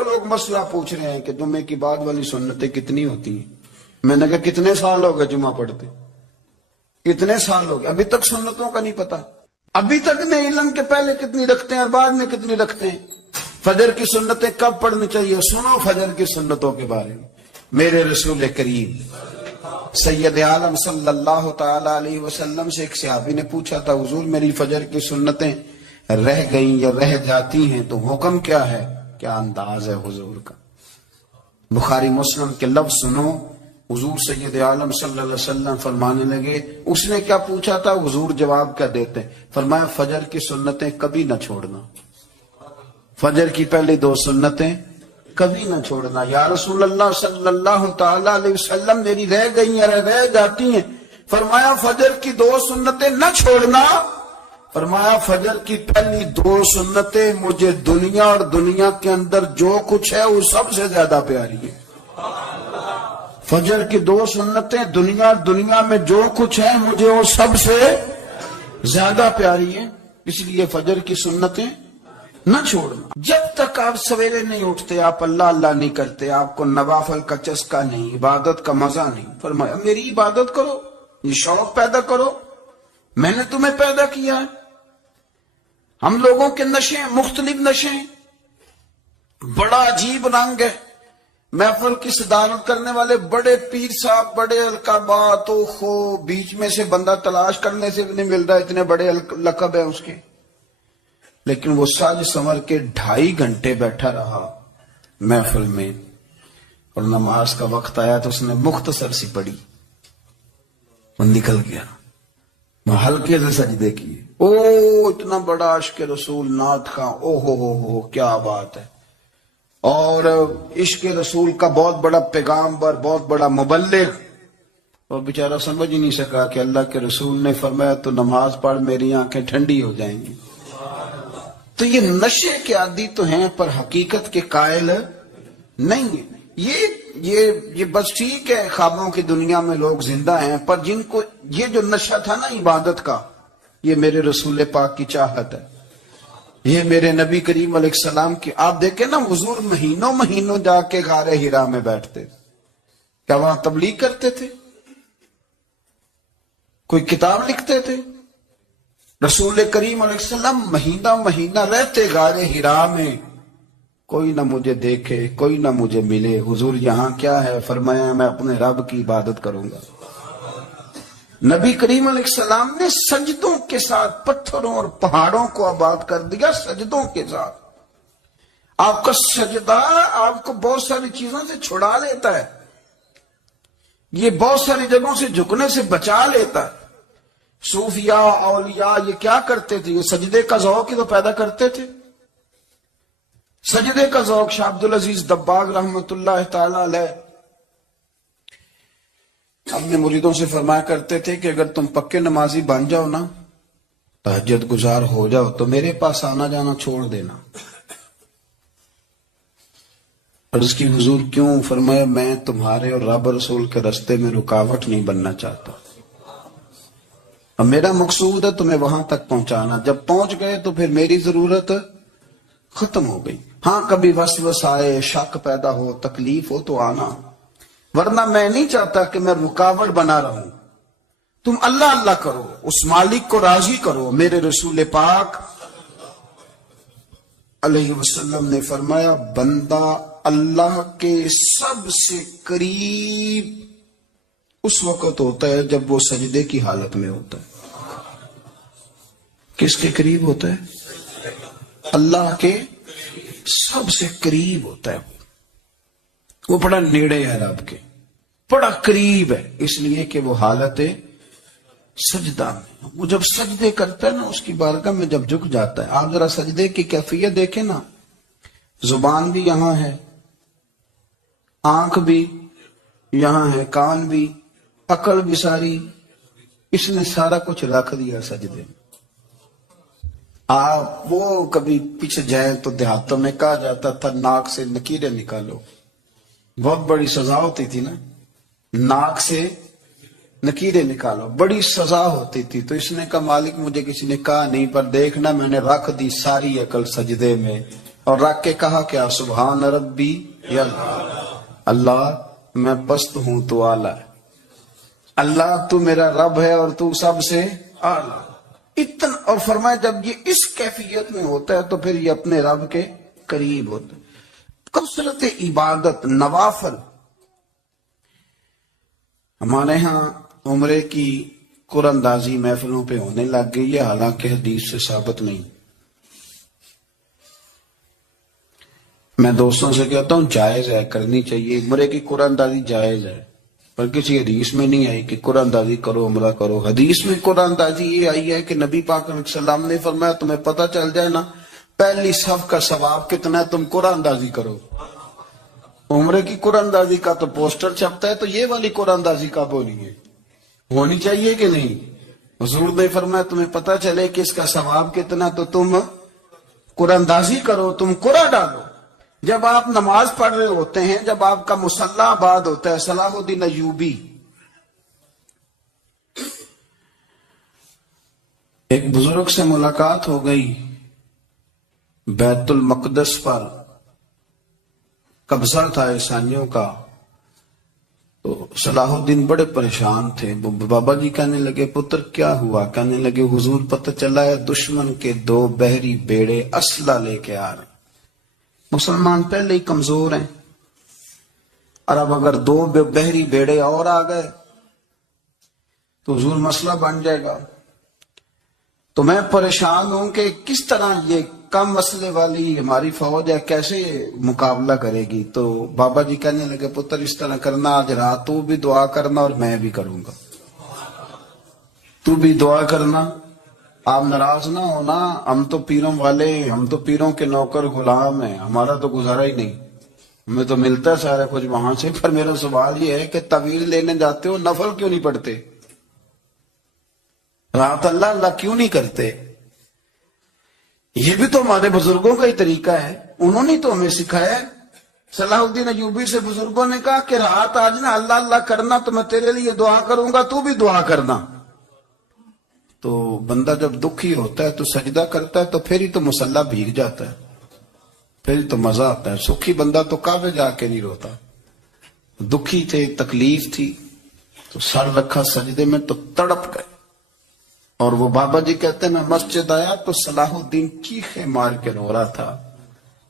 لوگ مسئلہ پوچھ رہے ہیں کہ جمعے کی بعد والی سنتیں کتنی ہوتی ہیں. میں نے کہا کتنے سال ہو گئے جمعہ پڑھتے؟ اتنے سال ہو گئے ابھی تک سنتوں کا نہیں پتا. ابھی تک نہیں علم کے پہلے کتنی رکھتے ہیں اور بعد میں کتنی رکھتے ہیں. فجر کی سنتیں کب پڑھنی چاہیے؟ سنو فجر کی سنتوں کے بارے میں. میرے رسول کریم سید عالم صلی اللہ تعالی علیہ وسلم سے ایک صحابی نے پوچھا تھا حضور میری فجر کی سنتیں رہ گئیں یا رہ جاتی ہیں تو حکم کیا ہے؟ کیا انداز ہے حضور کا. بخاری مسلم کے لفظ سنو. حضور سید عالم صلی اللہ علیہ وسلم فرمانے لگے. اس نے کیا پوچھا تھا؟ حضور جواب کیا دیتے؟ فرمایا فجر کی سنتیں کبھی نہ چھوڑنا. فجر کی پہلی 2 سنتیں کبھی نہ چھوڑنا. یا رسول اللہ صلی اللہ تعالی علیہ وسلم میری رہ گئی ہیں رہ جاتی ہیں. فرمایا فجر کی 2 سنتیں نہ چھوڑنا. فرمایا فجر کی پہلی 2 سنتیں مجھے دنیا اور دنیا کے اندر جو کچھ ہے وہ سب سے زیادہ پیاری ہے. فجر کی 2 سنتیں دنیا اور دنیا میں جو کچھ ہے مجھے وہ سب سے زیادہ پیاری ہے. اس لیے فجر کی سنتیں نہ چھوڑنا. جب تک آپ سویرے نہیں اٹھتے آپ اللہ اللہ نہیں کرتے, آپ کو نوافل کا چسکا نہیں, عبادت کا مزہ نہیں. فرمایا میری عبادت کرو, یہ شوق پیدا کرو, میں نے تمہیں پیدا کیا ہے. ہم لوگوں کے نشے مختلف نشے ہیں, بڑا عجیب رنگ ہے. محفل کی صدارت کرنے والے بڑے پیر صاحب, بڑے القابات, بیچ میں سے بندہ تلاش کرنے سے بھی نہیں مل رہا, اتنے بڑے لقب ہیں اس کے. لیکن وہ ساج سنور کے 2.5 گھنٹے بیٹھا رہا محفل میں, اور نماز کا وقت آیا تو اس نے مختصر سی پڑھی, وہ نکل گیا. وہ ہلکے سے سجدے کیے. او اتنا بڑا عشق رسول نعت کا, او ہو کیا بات ہے. اور عشق رسول کا بہت بڑا پیغامبر, بہت بڑا مبلغ, اور بیچارہ سمجھ ہی نہیں سکا کہ اللہ کے رسول نے فرمایا تو نماز پڑھ میری آنکھیں ٹھنڈی ہو جائیں گی. تو یہ نشے کے عادی تو ہیں پر حقیقت کے قائل نہیں ہیں. یہ بس ٹھیک ہے خوابوں کی دنیا میں لوگ زندہ ہیں, پر جن کو یہ جو نشہ تھا نا عبادت کا, یہ میرے رسول پاک کی چاہت ہے, یہ میرے نبی کریم علیہ السلام کی. آپ دیکھیں نا حضور مہینوں جا کے غار حرا میں بیٹھتے. کیا وہاں تبلیغ کرتے تھے؟ کوئی کتاب لکھتے تھے؟ رسول کریم علیہ السلام مہینہ رہتے غار حرا میں. کوئی نہ مجھے دیکھے, کوئی نہ مجھے ملے. حضور یہاں کیا ہے؟ فرمایا میں اپنے رب کی عبادت کروں گا. نبی کریم علیہ السلام نے سجدوں کے ساتھ پتھروں اور پہاڑوں کو آباد کر دیا, سجدوں کے ساتھ. آپ کا سجدہ آپ کو بہت ساری چیزوں سے چھڑا لیتا ہے, یہ بہت ساری جگہوں سے جھکنے سے بچا لیتا ہے. صوفیاء اولیاء یہ کیا کرتے تھے؟ یہ سجدے کا ذوق ہی تو پیدا کرتے تھے. سجدے کا ذوق. شاہ عبد العزیز دباغ رحمت اللہ تعالی علیہ اپنے مریدوں سے فرمایا کرتے تھے کہ اگر تم پکے نمازی بن جاؤ نا, تہجد گزار ہو جاؤ, تو میرے پاس آنا جانا چھوڑ دینا. عرض کی حضور کیوں؟ فرمایا میں تمہارے اور رب رسول کے راستے میں رکاوٹ نہیں بننا چاہتا. اب میرا مقصود ہے تمہیں وہاں تک پہنچانا. جب پہنچ گئے تو پھر میری ضرورت ختم ہو گئی. ہاں کبھی وسوس آئے, شک پیدا ہو, تکلیف ہو تو آنا, ورنہ میں نہیں چاہتا کہ میں رکاوٹ بنا رہا ہوں. تم اللہ اللہ کرو, اس مالک کو راضی کرو. میرے رسول پاک علیہ وسلم نے فرمایا بندہ اللہ کے سب سے قریب اس وقت ہوتا ہے جب وہ سجدے کی حالت میں ہوتا ہے. کس کے قریب ہوتا ہے؟ اللہ کے سب سے قریب ہوتا ہے. وہ بڑا نیڑے ہے رب کے, بڑا قریب ہے, اس لیے کہ وہ حالت سجدہ میں. وہ جب سجدے کرتا ہے نا اس کی بارگاہ میں جب جھک جاتا ہے. آپ ذرا سجدے کی کیفیت دیکھیں نا, زبان بھی یہاں ہے, آنکھ بھی یہاں ہے, کان بھی, عقل بھی ساری, اس نے سارا کچھ رکھ دیا سجدے میں. آپ وہ کبھی پیچھے جائیں تو دیہاتوں میں کہا جاتا تھا ناک سے نکیریں نکالو, بہت بڑی سزا ہوتی تھی نا, ناک سے نکیریں نکالو, بڑی سزا ہوتی تھی. تو اس نے کہا مالک مجھے کسی نے کہا نہیں, پر دیکھنا میں نے رکھ دی ساری عقل سجدے میں, اور رکھ کے کہا کیا؟ سبحان ربی یا اللہ میں پست ہوں تو اعلیٰ ہے، اللہ تو میرا رب ہے اور تو سب سے اعلیٰ اتنا. اور فرمایا جب یہ اس کیفیت میں ہوتا ہے تو پھر یہ اپنے رب کے قریب ہوتا ہے. کثرت عبادت نوافل. ہمارے ہاں عمرے کی قرآن اندازی محفلوں پہ ہونے لگ گئی ہے، حالانکہ حدیث سے ثابت نہیں. میں دوستوں سے کہتا ہوں جائز ہے، کرنی چاہیے، عمرے کی قرآن اندازی جائز ہے، پر کسی حدیث میں نہیں آئی کہ قرآن اندازی کرو عمرہ کرو. حدیث میں قرآن اندازی یہ آئی ہے کہ نبی پاک علیہ السلام نے فرمایا تمہیں پتہ چل جائے نا پہلی صف کا ثواب کتنا ہے تم قرآن اندازی کرو. عمرے کی قرآن اندازی کا تو پوسٹر چھپتا ہے، تو یہ والی قرآن اندازی کب ہونی ہے؟ ہونی چاہیے کہ نہیں؟ حضور نے فرمایا تمہیں پتہ چلے کہ اس کا ثواب کتنا تو تم قرآن اندازی کرو، تم قرآن ڈالو. جب آپ نماز پڑھ رہے ہوتے ہیں، جب آپ کا مصلی آباد ہوتا ہے، صلاح الدین ایوبی ایک بزرگ سے ملاقات ہو گئی، بیت المقدس پر قبضہ تھا عیسائیوں کا. تو صلاح الدین بڑے پریشان تھے. بابا جی کہنے لگے پتر کیا ہوا؟ کہنے لگے حضور پتہ چلا ہے دشمن کے 2 بحری بیڑے اسلحہ لے کے آ رہے. مسلمان پہلے ہی کمزور ہیں، اور اب اگر 2 بحری بیڑے اور آ گئے تو حضور مسئلہ بن جائے گا. تو میں پریشان ہوں کہ کس طرح یہ کم مسئلے والی ہماری فوج ہے کیسے مقابلہ کرے گی. تو بابا جی کہنے لگے پتر اس طرح کرنا، آج رات تو بھی دعا کرنا اور میں بھی کروں گا. تو بھی دعا کرنا، آپ ناراض نہ ہونا، ہم تو پیروں والے، ہم تو پیروں کے نوکر غلام ہیں، ہمارا تو گزارا ہی نہیں، ہمیں تو ملتا ہے سارا کچھ وہاں سے. پر میرا سوال یہ ہے کہ تعویذ لینے جاتے ہو نفل کیوں نہیں پڑھتے؟ رات اللہ اللہ کیوں نہیں کرتے؟ یہ بھی تو ہمارے بزرگوں کا ہی طریقہ ہے، انہوں نے تو ہمیں سکھایا ہے. صلاح الدین ایوبی سے بزرگوں نے کہا کہ رات آج نا اللہ اللہ کرنا، تو میں تیرے لیے دعا کروں گا، تو بھی دعا کرنا. تو بندہ جب دکھی ہوتا ہے تو سجدہ کرتا ہے تو پھر ہی تو مصلی بھیگ جاتا ہے، پھر ہی تو مزہ آتا ہے. سکھی بندہ تو کعبے جا کے نہیں روتا. دکھی تھے، تکلیف تھی، تو سر رکھا سجدے میں تو تڑپ گئے. اور وہ بابا جی کہتے ہیں میں مسجد آیا تو صلاح الدین چیخے مار کے رو رہا تھا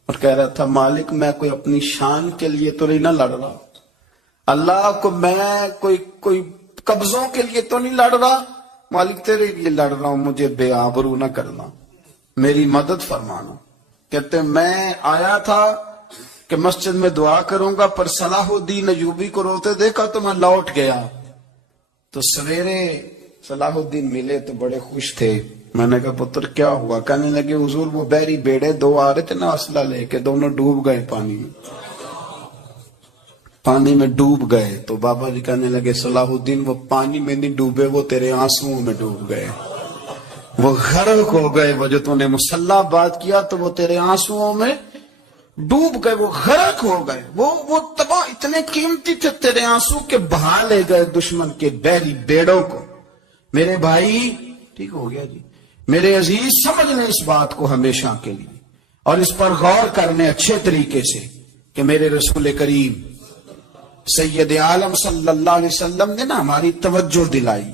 اور کہہ رہا تھا مالک میں کوئی اپنی شان کے لیے تو نہیں نہ لڑ رہا، اللہ کو میں کوئی قبضوں کے لیے تو نہیں لڑ رہا، مالک تیرے لیے لڑ رہا ہوں، مجھے بے آبرو نہ کرنا، میری مدد فرمانا. کہتے ہیں میں آیا تھا کہ مسجد میں دعا کروں گا، پر صلاح الدین ایوبی کو روتے دیکھا تو میں لوٹ گیا. تو سویرے صلاح الدین ملے تو بڑے خوش تھے. میں نے کہا پتر کیا ہوا؟ کہنے لگے حضور وہ بحری بیڑے 2 آ رہے تھے نا اسلحہ لے کے، دونوں ڈوب گئے پانی میں ڈوب گئے. تو بابا جی کہنے لگے صلاح الدین وہ پانی میں نہیں ڈوبے، وہ تیرے آنسوؤں میں ڈوب گئے، وہ غرق ہو گئے. وہ جو تو نے مصلی بات کیا تو وہ تیرے آنسوؤں میں ڈوب گئے، وہ غرق ہو گئے، وہ تباہ اتنے قیمتی تھے تیرے آنسو کے بہا لے گئے دشمن کے بحری بیڑوں کو. میرے بھائی ٹھیک ہو گیا جی، میرے عزیز سمجھ لیں اس بات کو ہمیشہ کے لیے، اور اس پر غور کرنے اچھے طریقے سے کہ میرے رسول کریم سید عالم صلی اللہ علیہ وسلم نے نا ہماری توجہ دلائی،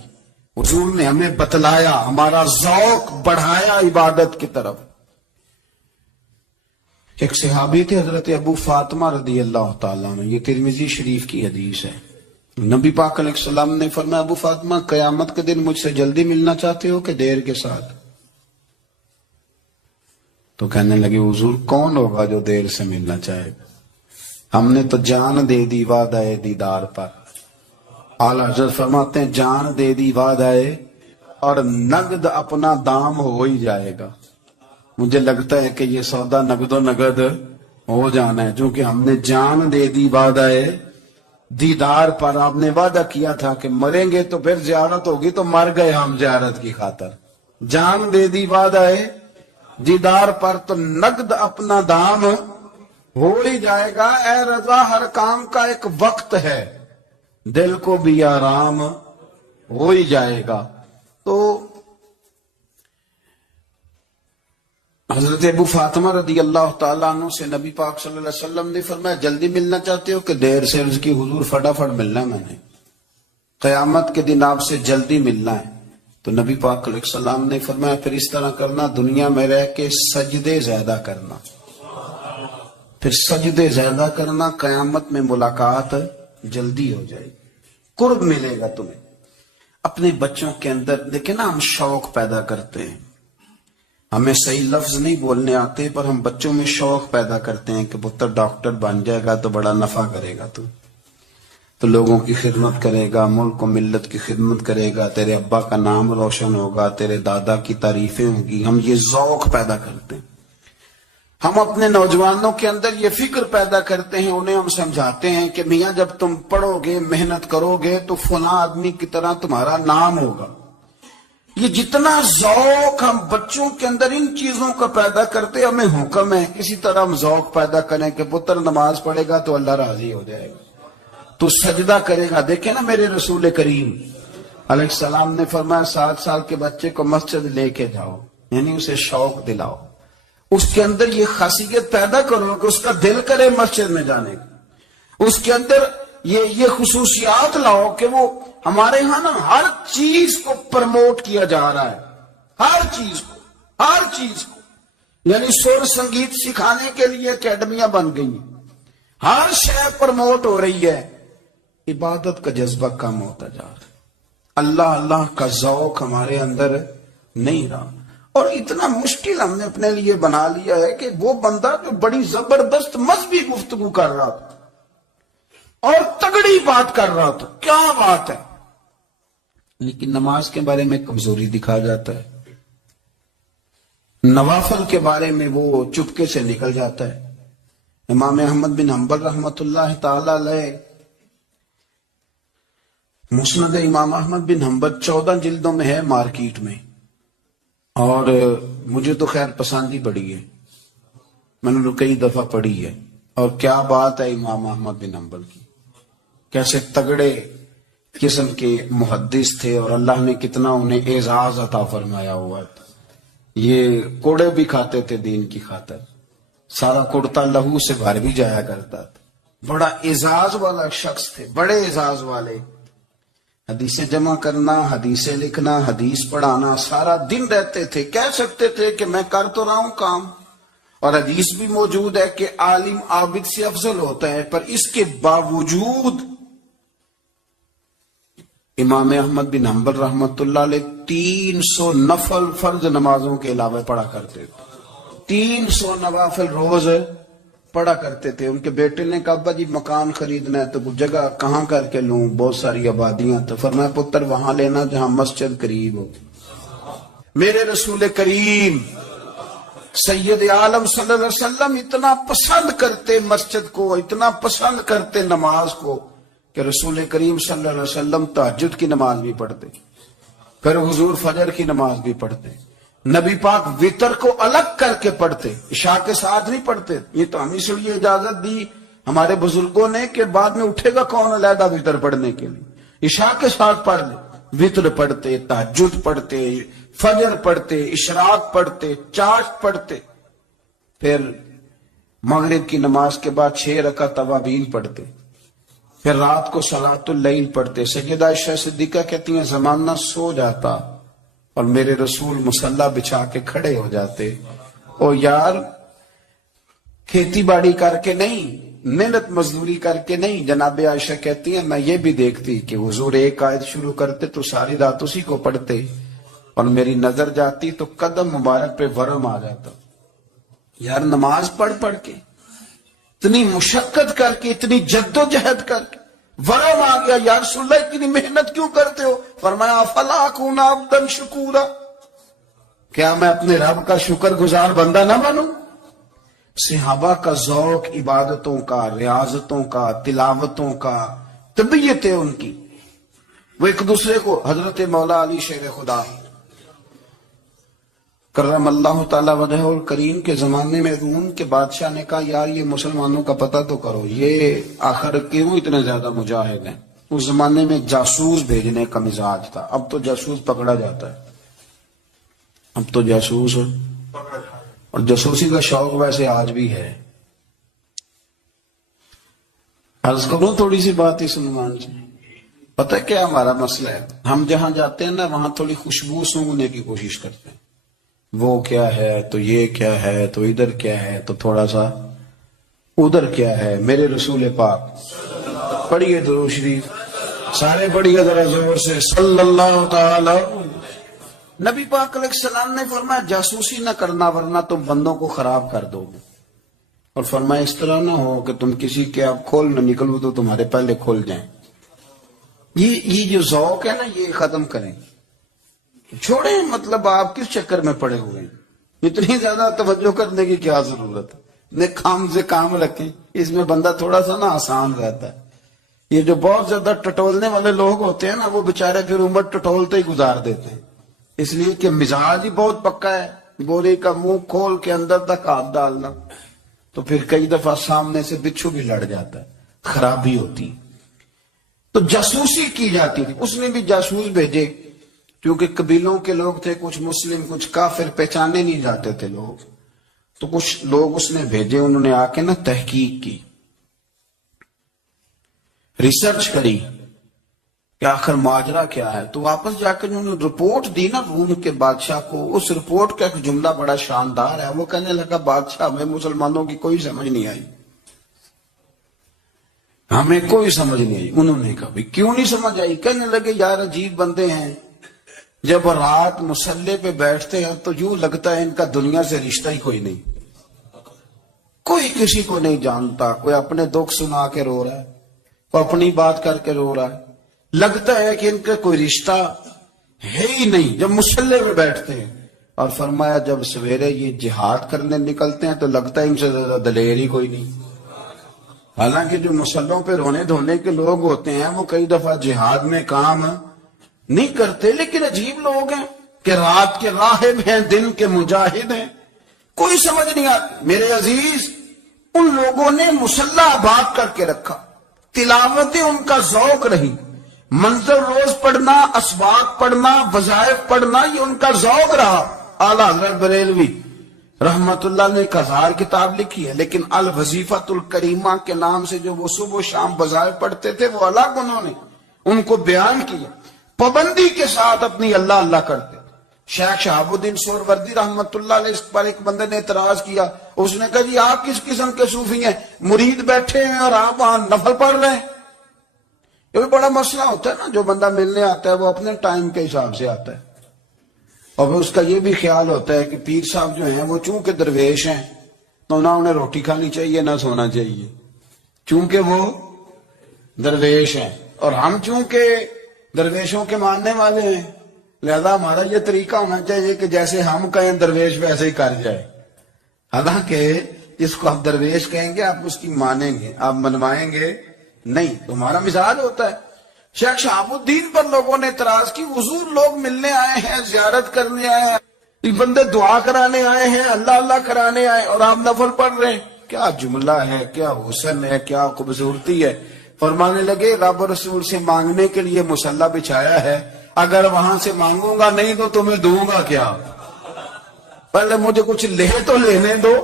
حضور نے ہمیں بتلایا، ہمارا ذوق بڑھایا عبادت کی طرف. ایک صحابی تھے حضرت ابو فاطمہ رضی اللہ تعالیٰ عنہ، یہ ترمذی شریف کی حدیث ہے. نبی پاک علیہ السلام نے فرمایا ابو فاطمہ قیامت کے دن مجھ سے جلدی ملنا چاہتے ہو کہ دیر کے ساتھ؟ تو کہنے لگے حضور کون ہوگا جو دیر سے ملنا چاہے؟ ہم نے تو جان دے دی وعدہ دیدار پر. اعلیٰ حضرت فرماتے ہیں جان دے دی وعدہ اور نقد اپنا دام ہو ہی جائے گا. مجھے لگتا ہے کہ یہ سودا نقد و نقد ہو جانا ہے، چونکہ ہم نے جان دے دی وعدہ دیدار پر. آپ نے وعدہ کیا تھا کہ مریں گے تو پھر زیارت ہوگی، تو مر گئے ہم زیارت کی خاطر. جان دے دی وعدہ دیدار پر تو نقد اپنا دام ہو ہی جائے گا. اے رضا ہر کام کا ایک وقت ہے، دل کو بھی آرام ہو ہی جائے گا. تو حضرت ابو فاطمہ رضی اللہ تعالیٰ عنہ سے نبی پاک صلی اللہ علیہ وسلم نے فرمایا جلدی ملنا چاہتے ہو کہ دیر سے؟ اس کی حضور فٹافٹ ملنا ہے، میں نے قیامت کے دن آپ سے جلدی ملنا ہے۔ تو نبی پاک علیہ السلام نے فرمایا پھر اس طرح کرنا، دنیا میں رہ کے سجدے زیادہ کرنا، پھر سجدے زیادہ کرنا، قیامت میں ملاقات جلدی ہو جائے گی، قرب ملے گا تمہیں۔ اپنے بچوں کے اندر دیکھیں نا، ہم شوق پیدا کرتے ہیں، ہمیں صحیح لفظ نہیں بولنے آتے پر ہم بچوں میں شوق پیدا کرتے ہیں کہ پتر ڈاکٹر بن جائے گا تو بڑا نفع کرے گا، تو لوگوں کی خدمت کرے گا، ملک و ملت کی خدمت کرے گا، تیرے ابا کا نام روشن ہوگا، تیرے دادا کی تعریفیں ہوں گی۔ ہم یہ ذوق پیدا کرتے ہیں، ہم اپنے نوجوانوں کے اندر یہ فکر پیدا کرتے ہیں، انہیں ہم سمجھاتے ہیں کہ میاں جب تم پڑھو گے، محنت کرو گے تو فلاں آدمی کی طرح تمہارا نام ہوگا۔ یہ جتنا ذوق ہم بچوں کے اندر ان چیزوں کا پیدا کرتے، ہمیں حکم ہے اسی طرح ہم ذوق پیدا کریں کہ پتر نماز پڑھے گا تو اللہ راضی ہو جائے گا، تو سجدہ کرے گا۔ دیکھیں نا میرے رسول کریم علیہ السلام نے فرمایا 7 سال کے بچے کو مسجد لے کے جاؤ، یعنی اسے شوق دلاؤ، اس کے اندر یہ خاصیت پیدا کرو کہ اس کا دل کرے مسجد میں جانے کا، اس کے اندر یہ خصوصیات لاؤ کہ وہ ہمارے ہاں نا ہر چیز کو پرموٹ کیا جا رہا ہے، ہر چیز کو، یعنی سر سنگیت سکھانے کے لیے اکیڈمیاں بن گئی ہیں، ہر شے پرموٹ ہو رہی ہے، عبادت کا جذبہ کم ہوتا جا رہا ہے، اللہ کا ذوق ہمارے اندر نہیں رہا، اور اتنا مشکل ہم نے اپنے لیے بنا لیا ہے کہ وہ بندہ جو بڑی زبردست مذہبی گفتگو کر رہا تھا اور تگڑی بات کر رہا تھا، کیا بات ہے، لیکن نماز کے بارے میں کمزوری دکھا جاتا ہے، نوافل کے بارے میں وہ چپکے سے نکل جاتا ہے۔ امام احمد بن حنبل رحمت اللہ تعالی علیہ، مسند امام احمد بن حنبل 14 جلدوں میں ہے مارکیٹ میں، اور مجھے تو خیر پسند ہی بڑی ہے، میں نے کئی دفعہ پڑھی ہے، اور کیا بات ہے امام احمد بن حنبل کی، کیسے تگڑے قسم کے محدث تھے، اور اللہ نے کتنا انہیں اعزاز عطا فرمایا ہوا تھا، یہ کوڑے بھی کھاتے تھے دین کی خاطر، سارا کرتا لہو سے بھر بھی جایا کرتا تھا، بڑا اعزاز والا شخص تھے، بڑے اعزاز والے، حدیثیں جمع کرنا، حدیثیں لکھنا، حدیث پڑھانا، سارا دن رہتے تھے، کہہ سکتے تھے کہ میں کر تو رہا ہوں کام، اور حدیث بھی موجود ہے کہ عالم عابد سے افضل ہوتا ہے، پر اس کے باوجود امام احمد بن حنبل رحمت اللہ علیہ 300 نفل فرض نمازوں کے علاوہ پڑھا کرتے تھے، 300 نوافل روز پڑھا کرتے تھے۔ ان کے بیٹے نے کہا ابا جی مکان خریدنا ہے تو جگہ کہاں کر کے لوں، بہت ساری آبادیاں، تو فرمایا پتر وہاں لینا جہاں مسجد قریب ہو۔ میرے رسول کریم سید عالم صلی اللہ علیہ وسلم اتنا پسند کرتے مسجد کو، اتنا پسند کرتے نماز کو، کہ رسول کریم صلی اللہ علیہ وسلم تہجد کی نماز بھی پڑھتے، پھر حضور فجر کی نماز بھی پڑھتے، نبی پاک وتر کو الگ کر کے پڑھتے، عشاء کے ساتھ نہیں پڑھتے۔ یہ تو ہم اس لیے اجازت دی ہمارے بزرگوں نے کہ بعد میں اٹھے گا کون علیحدہ وتر پڑھنے کے لیے، عشاء کے ساتھ پڑھ لے، وتر پڑھتے، تہجد پڑھتے، فجر پڑھتے، اشراق پڑھتے، چاشت پڑھتے، پھر مغرب کی نماز کے بعد 6 رکعت اوابین پڑھتے، پھر رات کو صلاۃ اللیل پڑھتے۔ سیدہ عائشہ صدیقہ کہتی ہیں زمانہ سو جاتا اور میرے رسول مصلی بچھا کے کھڑے ہو جاتے، او یار کھیتی باڑی کر کے نہیں، محنت مزدوری کر کے نہیں۔ جناب عائشہ کہتی ہیں میں یہ بھی دیکھتی کہ حضور ایک آیت شروع کرتے تو ساری رات اسی کو پڑھتے، اور میری نظر جاتی تو قدم مبارک پہ ورم آ جاتا۔ یار نماز پڑھ پڑھ کے، اتنی مشقت کر کے، اتنی جد و جہد کر کے ورم آ گیا، یا رسول اللہ اتنی محنت کیوں کرتے ہو؟ فرمایا افلا اکون عبدا شکورا، کیا میں اپنے رب کا شکر گزار بندہ نہ بنوں؟ صحابہ کا ذوق عبادتوں کا، ریاضتوں کا، تلاوتوں کا، طبیعت ہے ان کی، وہ ایک دوسرے کو، حضرت مولا علی شیر خدا کرم اللہ تعالی وجہہ الکریم کے زمانے میں روم کے بادشاہ نے کہا یار یہ مسلمانوں کا پتہ تو کرو، یہ آخر کیوں اتنے زیادہ مجاہد ہیں؟ اس زمانے میں جاسوس بھیجنے کا مزاج تھا، اب تو جاسوس پکڑا جاتا ہے، اب تو جاسوس اور جاسوسی کا شوق ویسے آج بھی ہے. عرض کروں تھوڑی سی بات اس عنوان سے. پتہ کیا ہمارا مسئلہ ہے؟ ہم جہاں جاتے ہیں نا وہاں تھوڑی خوشبو سونگھنے کی کوشش کرتے ہیں. وہ کیا ہے تو یہ کیا ہے تو ادھر کیا ہے تو تھوڑا سا ادھر کیا ہے. میرے رسول پاک پڑھیے درود شریف سارے پڑھیے ذرا زور سے صلی اللہ تعالی. نبی پاک علیہ السلام نے فرمایا جاسوسی نہ کرنا ورنہ تم بندوں کو خراب کر دو گے. اور فرمایا اس طرح نہ ہو کہ تم کسی کے آپ کھول نہ نکلو تو تمہارے پہلے کھول جائیں. یہ جو ذوق ہے نا یہ ختم کریں. چھوڑیں مطلب آپ کس چکر میں پڑے ہوئے ہیں. اتنی زیادہ توجہ کرنے کی کیا ضرورت ہے. کام سے کام رکھیں. اس میں بندہ تھوڑا سا نا آسان رہتا ہے. یہ جو بہت زیادہ ٹٹولنے والے لوگ ہوتے ہیں نا وہ بےچارے پھر عمر ٹٹولتے ہی گزار دیتے ہیں. اس لیے کہ مزاج ہی بہت پکا ہے. بورے کا منہ کھول کے اندر تک ہاتھ ڈالنا تو پھر کئی دفعہ سامنے سے بچھو بھی لڑ جاتا ہے. خرابی ہوتی. تو جاسوسی کی جاتی تھی. اس نے بھی جاسوس بھیجے کیونکہ قبیلوں کے لوگ تھے. کچھ مسلم کچھ کافر پہچانے نہیں جاتے تھے لوگ. تو کچھ لوگ اس نے بھیجے. انہوں نے آ کے نا تحقیق کی ریسرچ کری کہ آخر ماجرا کیا ہے. تو واپس جا کے انہوں نے رپورٹ دی نا روم کے بادشاہ کو. اس رپورٹ کا ایک جملہ بڑا شاندار ہے. وہ کہنے لگا بادشاہ ہمیں مسلمانوں کی کوئی سمجھ نہیں آئی. ہمیں کوئی سمجھ نہیں آئی. انہوں نے کہا بھی کیوں نہیں سمجھ آئی. کہنے لگے یار عجیب بندے ہیں. جب رات مسلح پہ بیٹھتے ہیں تو یوں لگتا ہے ان کا دنیا سے رشتہ ہی کوئی نہیں. کوئی کسی کو نہیں جانتا. کوئی اپنے دکھ سنا کے رو رہا ہے کوئی اپنی بات کر کے رو رہا ہے. لگتا ہے کہ ان کا کوئی رشتہ ہے ہی نہیں جب مسلح پہ بیٹھتے ہیں. اور فرمایا جب سویرے یہ جہاد کرنے نکلتے ہیں تو لگتا ہے ان سے زیادہ دلیر ہی کوئی نہیں. حالانکہ جو مسلحوں پہ رونے دھونے کے لوگ ہوتے ہیں وہ کئی دفعہ جہاد میں کام نہیں کرتے. لیکن عجیب لوگ ہیں کہ رات کے راہب ہیں دن کے مجاہد ہیں. کوئی سمجھ نہیں آتی. میرے عزیز ان لوگوں نے مسلح آباد کر کے رکھا. تلاوتیں ان کا ذوق رہی. منظر روز پڑھنا اسباق پڑھنا وظائف پڑھنا یہ ان کا ذوق رہا. اعلیٰ حضرت بریلوی رحمت اللہ نے ایک 1000 کتاب لکھی ہے. لیکن الوظیفۃ الکریمہ کے نام سے جو وہ صبح و شام وظائف پڑھتے تھے وہ الگ انہوں نے ان کو بیان کیا. پابندی کے ساتھ اپنی اللہ اللہ کرتے. شیخ شہاب الدین سہروردی رحمت اللہ علیہ اس پر ایک بندے نے اعتراض کیا. اس نے کہا جی آپ کس قسم کے صوفی ہیں مرید بیٹھے ہیں اور آپ وہاں نفل پڑھ رہے ہیں. یہ بھی بڑا مسئلہ ہوتا ہے نا. جو بندہ ملنے آتا ہے وہ اپنے ٹائم کے حساب سے آتا ہے اور اس کا یہ بھی خیال ہوتا ہے کہ پیر صاحب جو ہیں وہ چونکہ درویش ہیں تو نہ انہیں روٹی کھانی چاہیے نہ سونا چاہیے چونکہ وہ درویش ہیں. اور ہم چونکہ درویشوں کے ماننے والے ہیں لہذا ہمارا یہ طریقہ ہونا چاہیے کہ جیسے ہم کہیں درویش ویسے ہی کر جائے. حالانکہ جس کو آپ درویش کہیں گے آپ اس کی مانیں گے آپ منوائیں گے نہیں. تمہارا مزاج ہوتا ہے. شیخ شہاب الدین پر لوگوں نے اعتراض کی. حضور لوگ ملنے آئے ہیں زیارت کرنے آئے ہیں یہ بندے دعا کرانے آئے ہیں اللہ اللہ کرانے آئے اور آپ نفل پڑھ رہے ہیں. کیا جملہ ہے کیا حسن ہے کیا خوبصورتی ہے. فرمانے لگے رب رسول سے مانگنے کے لیے مصلی بچھایا ہے. اگر وہاں سے مانگوں گا نہیں تو تمہیں دوں گا کیا. پہلے مجھے کچھ لے تو لینے دو.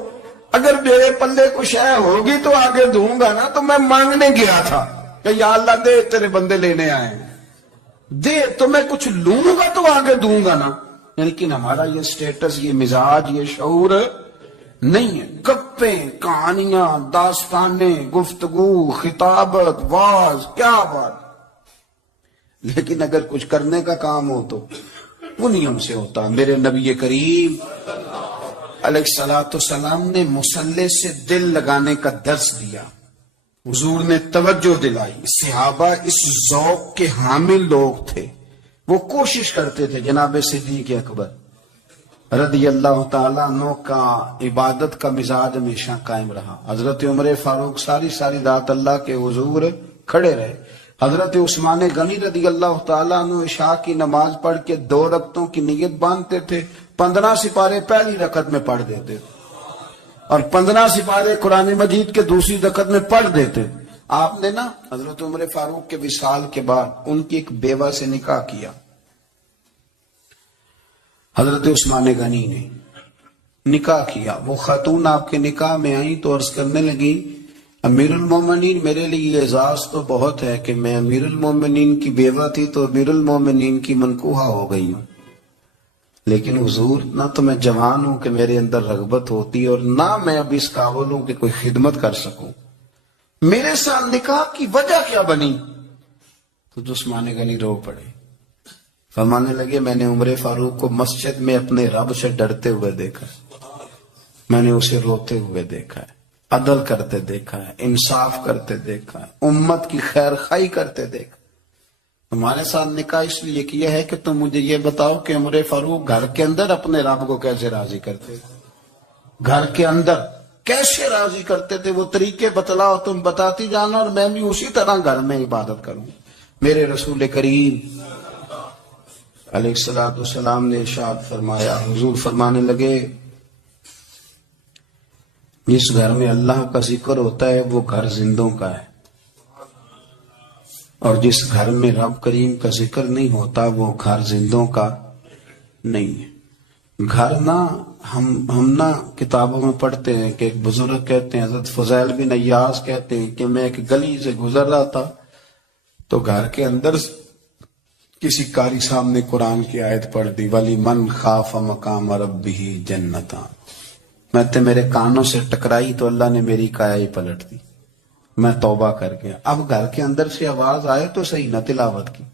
اگر میرے پلے کچھ ہے ہوگی تو آگے دوں گا نا. تو میں مانگنے گیا تھا کہ یا اللہ دے تیرے بندے لینے آئے ہیں دے تو میں کچھ لوں گا تو آگے دوں گا نا. لیکن ہمارا یہ سٹیٹس یہ مزاج یہ شعور نہیں ہے. گپیں کہانیاں داستانیں گفتگو خطابت واز کیا بات. لیکن اگر کچھ کرنے کا کام ہو تو وہ نہیں ہم سے ہوتا. میرے نبی کریم علیہ الصلوۃ والسلام نے مصلی سے دل لگانے کا درس دیا. حضور نے توجہ دلائی. صحابہ اس ذوق کے حامل لوگ تھے. وہ کوشش کرتے تھے. جناب صدیق اکبر رضی اللہ تعالیٰ عنہ کا عبادت کا مزاج ہمیشہ قائم رہا. حضرت عمر فاروق ساری رات اللہ کے حضور کھڑے رہے. حضرت عثمان غنی رضی اللہ تعالیٰ عنہ عشاء کی نماز پڑھ کے 2 رکعتوں کی نیت باندھتے تھے. 15 سپارے پہلی رکعت میں پڑھ دیتے اور 15 سپارے قرآن مجید کے دوسری رکعت میں پڑھ دیتے. آپ نے نا حضرت عمر فاروق کے وصال کے بعد ان کی ایک بیوہ سے نکاح کیا. حضرت عثمان غنی نے نکاح کیا. وہ خاتون آپ کے نکاح میں آئی تو عرض کرنے لگی امیر المومنین میرے لیے اعزاز تو بہت ہے کہ میں امیر المومنین کی بیوہ تھی تو امیر المومنین کی منکوحہ ہو گئی ہوں، لیکن حضور نہ تو میں جوان ہوں کہ میرے اندر رغبت ہوتی اور نہ میں اب اس قابل ہوں کہ کوئی خدمت کر سکوں، میرے ساتھ نکاح کی وجہ کیا بنی؟ تو عثمان غنی رو پڑے. فرمانے لگے میں نے عمر فاروق کو مسجد میں اپنے رب سے ڈرتے ہوئے دیکھا، میں نے اسے روتے ہوئے دیکھا ہے، عدل کرتے دیکھا ہے، انصاف کرتے دیکھا ہے، امت کی خیر خواہی کرتے دیکھا. تمہارے ساتھ نکاح اس لیے کیا ہے کہ تم مجھے یہ بتاؤ کہ عمر فاروق گھر کے اندر اپنے رب کو کیسے راضی کرتے تھے، گھر کے اندر کیسے راضی کرتے تھے، وہ طریقے بتلاؤ، تم بتاتی جانا اور میں بھی اسی طرح گھر میں عبادت کروں. میرے رسول کریم علیہ السلام نے ارشاد فرمایا، حضور فرمانے لگے جس گھر میں اللہ کا ذکر ہوتا ہے وہ گھر زندوں کا ہے، اور جس گھر میں رب کریم کا ذکر نہیں ہوتا وہ گھر زندوں کا نہیں ہے. گھر نہ ہم نہ کتابوں میں پڑھتے ہیں کہ ایک بزرگ کہتے ہیں، حضرت فضیل بن عیاض کہتے ہیں کہ میں ایک گلی سے گزر رہا تھا تو گھر کے اندر کسی قاری صاحب نے قرآن کی آیت پڑھ دی، ولی من خاف مقام ربہ جنتاں. میں تے میرے کانوں سے ٹکرائی تو اللہ نے میری کایا ہی پلٹ دی، میں توبہ کر گیا. اب گھر کے اندر سے آواز آئے تو صحیح نہ تلاوت کی،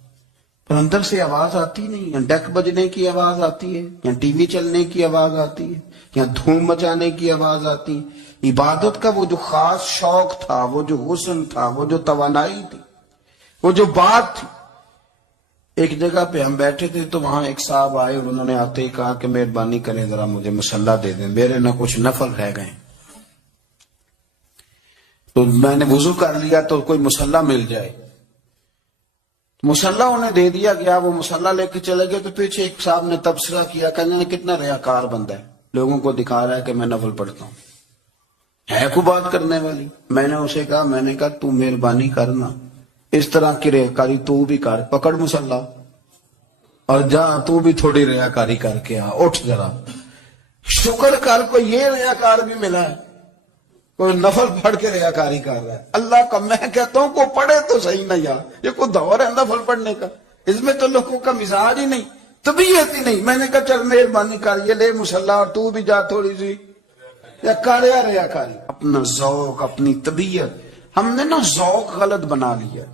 پر اندر سے آواز آتی نہیں، یا ڈیک بجنے کی آواز آتی ہے، یا ٹی وی چلنے کی آواز آتی ہے، یا دھوم مچانے کی آواز آتی ہے. عبادت کا وہ جو خاص شوق تھا، وہ جو حسن تھا، وہ جو توانائی تھی، وہ جو بات تھی. ایک جگہ پہ ہم بیٹھے تھے تو وہاں ایک صاحب آئے اور انہوں نے آتے ہی کہا کہ مہربانی کریں ذرا مجھے مصلی دے دیں، میرے نہ کچھ نفل رہ گئے. تو میں نے وضو کر لیا تو کوئی مصلی مل جائے، مصلی انہیں دے دیا گیا. وہ مصلی لے کے چلے گئے تو پیچھے ایک صاحب نے تبصرہ کیا، کہنے کتنا ریاکار بندہ ہے، لوگوں کو دکھا رہا ہے کہ میں نفل پڑھتا ہوں، ہے کو بات کرنے والی. میں نے اسے کہا، میں نے کہا تو مہربانی کرنا اس طرح کی ریاکاری تو بھی کر، پکڑ مصلی اور جا تو بھی تھوڑی ریاکاری کر کے آ، اٹھ ذرا شکر کر کوئی یہ ریاکار بھی ملا ہے، کوئی نفل پڑھ کے ریاکاری کر رہا ہے. اللہ کا میں کہتا ہوں کو پڑھے تو صحیح نہ یار، یہ کوئی دور ہے نفل پڑھنے کا؟ اس میں تو لوگوں کا مزاج ہی نہیں، طبیعت ہی نہیں. میں نے کہا چل مہربانی کر یہ لے مصلی اور تو بھی جا تھوڑی سی یا کر یا ریاکاری. اپنا ذوق، اپنی طبیعت ہم نے نا ذوق غلط بنا لیا.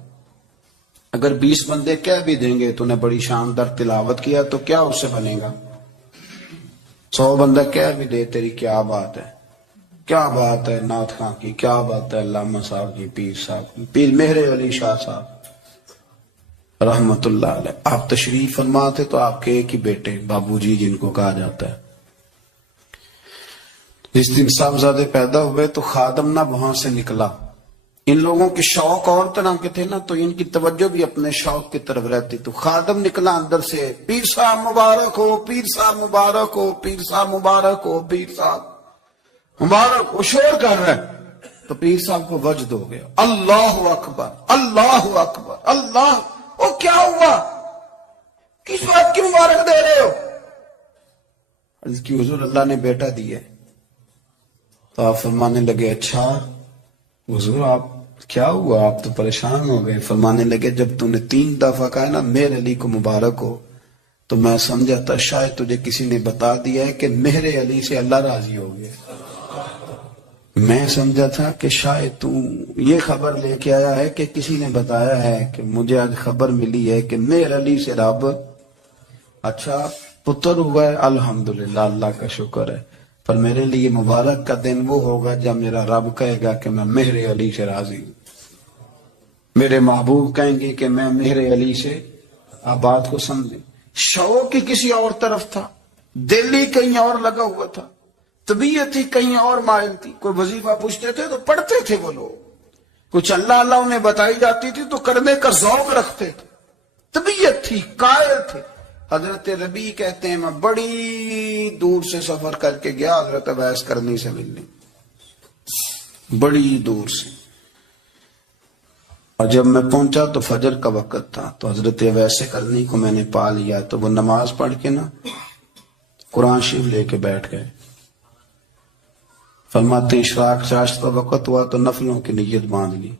اگر 20 بندے کہہ بھی دیں گے تو نے بڑی شاندار تلاوت کیا تو کیا اس سے بنے گا؟ 100 بندہ کہہ بھی دے تیری کیا بات ہے، کیا بات ہے نعت خاں کی، کیا بات ہے علامہ صاحب کی، پیر صاحب کی، پیر مہر علی شاہ صاحب رحمت اللہ علیہ. آپ تشریف فرما تھے تو آپ کے ایک ہی بیٹے بابو جی جن کو کہا جاتا ہے، جس دن صاحبزادے پیدا ہوئے تو خادم نہ وہاں سے نکلا. ان لوگوں کے شوق اور طرح کے تھے نا تو ان کی توجہ بھی اپنے شوق کی طرف رہتی. تو خادم نکلا اندر سے، پیر صاحب مبارک ہو، پیر صاحب مبارک ہو، پیر صاحب مبارک ہو، پیر صاحب مبارک. وہ شور کر رہا ہے تو پیر صاحب کو وجد ہو گیا، اللہ اکبر اللہ اکبر اللہ. وہ کیا ہوا، کس بات کی مبارک دے رہے ہو؟ عرض کی حضور اللہ نے بیٹا دیا. تو آپ فرمانے لگے اچھا حضور آپ کیا ہوا، آپ تو پریشان ہو گئے. فرمانے لگے جب تو نے 3 دفعہ کہا نا مہر علی کو مبارک ہو تو میں سمجھا تھا شاید تجھے کسی نے بتا دیا ہے کہ مہر علی سے اللہ راضی ہو گیا. میں سمجھا تھا کہ شاید تو یہ خبر لے کے آیا ہے کہ کسی نے بتایا ہے کہ مجھے آج خبر ملی ہے کہ مہر علی سے رب اچھا پتر ہوا ہے، الحمدللہ اللہ کا شکر ہے. پر میرے لیے مبارک کا دن وہ ہوگا جب میرا رب کہے گا کہ میں مہر علی سے راضی ہوں، میرے محبوب کہیں گے کہ میں مہر علی سے. آپ بات کو سمجھیں، شوق ہی کسی اور طرف تھا، دل ہی کہیں اور لگا ہوا تھا، طبیعت ہی کہیں اور مائل تھی. کوئی وظیفہ پوچھتے تھے تو پڑھتے تھے وہ لوگ، کچھ اللہ اللہ انہیں بتائی جاتی تھی تو کرنے کا ذوق رکھتے تھے، طبیعت تھی، قائل تھے. حضرت ربیع کہتے ہیں میں بڑی دور سے سفر کر کے گیا حضرت اویس کرنی سے ملنے، بڑی دور سے. اور جب میں پہنچا تو فجر کا وقت تھا تو حضرت اویس کرنی کو میں نے پا لیا. تو وہ نماز پڑھ کے نا قرآن شریف لے کے بیٹھ گئے. فرماتے ہیں اشراق چاشت کا وقت ہوا تو نفلوں کی نیت باندھ لی.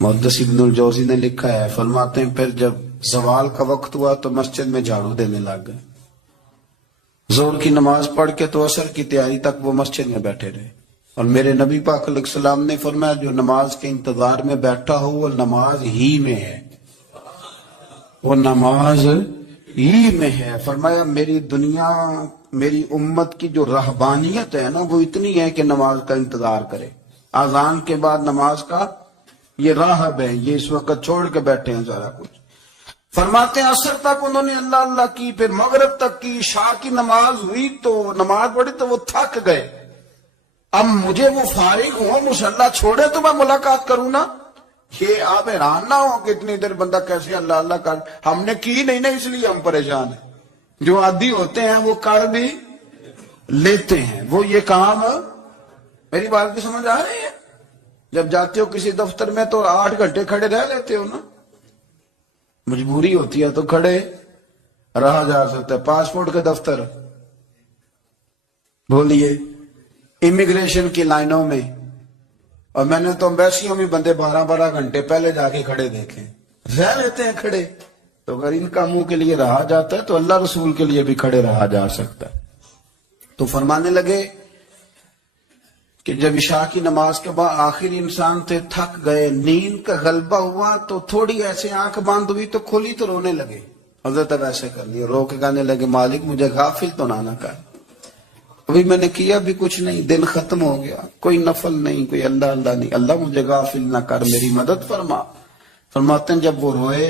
محدث ابن الجوزی نے لکھا ہے، فرماتے ہیں پھر جب زوال کا وقت ہوا تو مسجد میں جھاڑو دینے لگ گئے. ظہر کی نماز پڑھ کے تو عصر کی تیاری تک وہ مسجد میں بیٹھے رہے. اور میرے نبی پاک علیہ السلام نے فرمایا جو نماز کے انتظار میں بیٹھا ہو وہ نماز ہی میں ہے، وہ نماز ہی میں ہے. فرمایا میری دنیا، میری امت کی جو رہبانیت ہے نا وہ اتنی ہے کہ نماز کا انتظار کرے. اذان کے بعد نماز کا یہ راہب ہے، یہ اس وقت چھوڑ کے بیٹھے ہیں سارا کچھ. فرماتے ہیں عصر تک انہوں نے اللہ اللہ کی، پھر مغرب تک کی، عشاء کی نماز ہوئی تو نماز پڑھی تو وہ تھک گئے. اب مجھے وہ فارغ ہو، مصلی چھوڑے تو میں ملاقات کروں نا. یہ آپ حیران نہ ہو کہ اتنی دیر بندہ کیسے اللہ اللہ کر، ہم نے کی نہیں نا اس لیے ہم پریشان ہیں. جو عادی ہوتے ہیں وہ کر بھی لیتے ہیں. وہ یہ کام، میری بات کی سمجھ آ رہی ہے؟ جب جاتے ہو کسی دفتر میں تو 8 گھنٹے کھڑے رہ لیتے ہو نا، مجبوری ہوتی ہے تو کھڑے رہا جا سکتا ہے. پاسپورٹ کے دفتر بولیے، امیگریشن کی لائنوں میں، اور میں نے تو امبیسیوں میں بندے 12 گھنٹے پہلے جا کے کھڑے دیکھے، رہ لیتے ہیں کھڑے. تو اگر ان کاموں کے لیے رہا جاتا ہے تو اللہ رسول کے لیے بھی کھڑے رہا جا سکتا ہے. تو فرمانے لگے کہ جب عشاء کی نماز کے بعد آخری انسان تھے، تھک گئے، نیند کا غلبہ ہوا تو تھوڑی ایسے آنکھ بند ہوئی تو کھلی تو رونے لگے. حضرت اب ایسے کر لیے، رو کے کہنے لگے مالک مجھے غافل تو نہ کر، ابھی میں نے کیا بھی کچھ نہیں، دن ختم ہو گیا، کوئی نفل نہیں، کوئی اللہ اللہ نہیں، اللہ مجھے غافل نہ کر، میری مدد فرما. فرماتے ہیں جب وہ روئے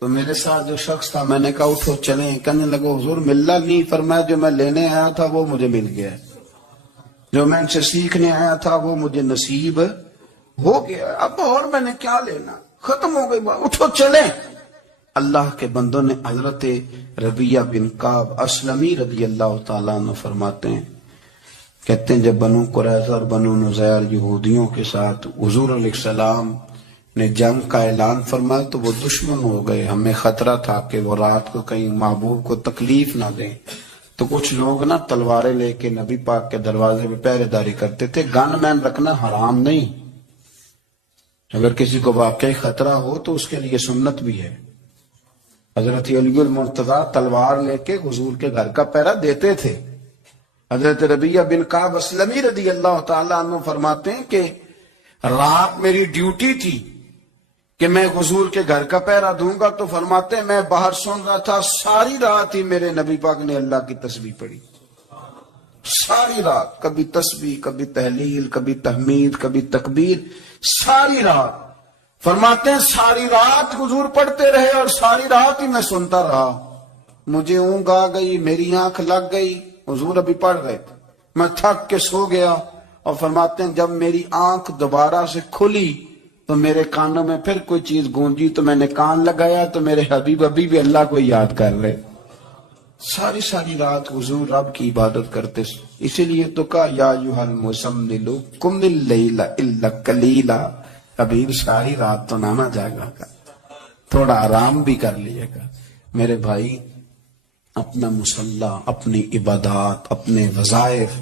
تو میرے ساتھ جو شخص تھا میں نے کہا اٹھو چلیں. کہنے لگا حضور ملنا نہیں. فرمایا جو میں لینے آیا تھا وہ مجھے مل گیا، جو میں ان سے سیکھنے آیا تھا وہ مجھے نصیب ہو گیا، اب اور میں نے کیا لینا، ختم ہو گئی بات، اٹھو چلیں. اللہ کے بندوں نے حضرت ربیہ بن کعب اسلمی رضی اللہ تعالیٰ عنہ فرماتے ہیں، کہتے ہیں جب بنو قریظہ اور بنو نذیر یہودیوں کے ساتھ حضور علیہ السلام نے جنگ کا اعلان فرمایا تو وہ دشمن ہو گئے. ہمیں خطرہ تھا کہ وہ رات کو کہیں محبوب کو تکلیف نہ دیں، تو کچھ لوگ نا تلواریں لے کے نبی پاک کے دروازے پہ پہرے داری کرتے تھے. گن مین رکھنا حرام نہیں، اگر کسی کو واقعی خطرہ ہو تو اس کے لیے سنت بھی ہے. حضرت علی المرتضیٰ تلوار لے کے حضور کے گھر کا پہرا دیتے تھے. حضرت ربیہ بن کعب اسلمی رضی اللہ تعالیٰ عنہ فرماتے ہیں کہ رات میری ڈیوٹی تھی کہ میں حضور کے گھر کا پہرا دوں گا. تو فرماتے ہیں میں باہر سن رہا تھا، ساری رات ہی میرے نبی پاک نے اللہ کی تسبیح پڑھی، ساری رات، کبھی تسبیح، کبھی تحلیل، کبھی تحمید، کبھی تکبیر، ساری رات. فرماتے ہیں ساری رات حضور پڑھتے رہے اور ساری رات ہی میں سنتا رہا. مجھے اونگ آ گئی، میری آنکھ لگ گئی، حضور ابھی پڑھ رہے تھے، میں تھک کے سو گیا. اور فرماتے ہیں جب میری آنکھ دوبارہ سے کھلی تو میرے کانوں میں پھر کوئی چیز گونجی تو میں نے کان لگایا تو میرے حبیب ابھی بھی اللہ کو یاد کر رہے. ساری رات حضور رب کی عبادت کرتے. اسی لیے تو کہا یا ایھا المزمل قم اللیل الا قلیلا، حبیب ساری رات تو نہ جاگا کر، تھوڑا آرام بھی کر لیے گا. میرے بھائی اپنا مصلی، اپنی عبادات، اپنے وظائف